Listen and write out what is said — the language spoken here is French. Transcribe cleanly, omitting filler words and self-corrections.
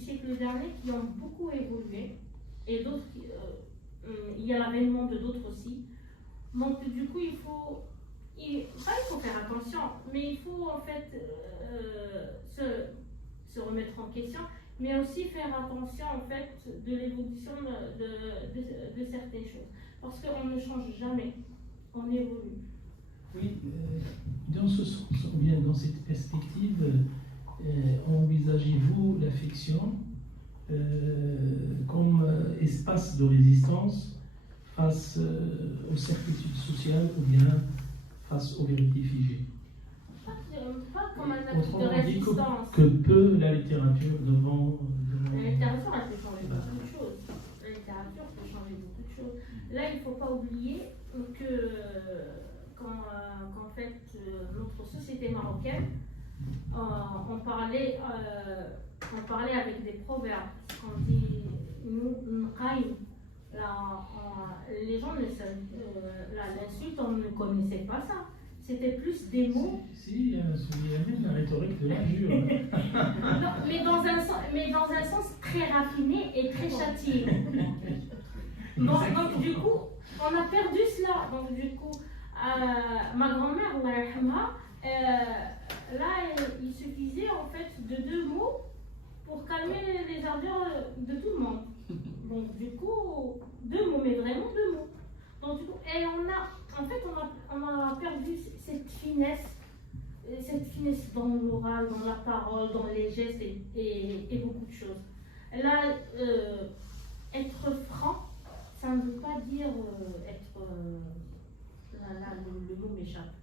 siècle dernier qui ont beaucoup évolué et d'autres, il y a l'avènement de d'autres aussi. Donc du coup, il faut faire attention, mais il faut en fait se remettre en question, mais aussi faire attention en fait de l'évolution de certaines choses, parce qu'on ne change jamais, on évolue. Oui, dans ce sens, ou bien dans cette perspective, envisagez-vous l'affection comme espace de résistance face aux certitudes sociales ou bien face aux vérités figées? Pas comme un acte de Autrement dit, résistance. que peut la littérature devant... La littérature, elle peut changer beaucoup de choses. La littérature peut changer beaucoup de choses. Là, il ne faut pas oublier que qu'en fait, notre société marocaine, on parlait avec des proverbes. On dit Nqaïm. Les gens, l'insulte, on ne connaissait pas ça. C'était plus des mots. Si, il y a même la rhétorique de l'injure. Non, mais dans un sens très raffiné et très châtié. Donc du coup, on a perdu cela. Donc du coup, ma grand-mère, Allah yarhamha, là, il suffisait en fait de 2 mots pour calmer les ardeurs de tout le monde. Donc du coup, 2 mots, mais vraiment 2 mots. Donc du coup, et on a perdu cette finesse dans l'oral, dans la parole, dans les gestes et beaucoup de choses. Là, être franc, ça ne veut pas dire être... là, le mot m'échappe.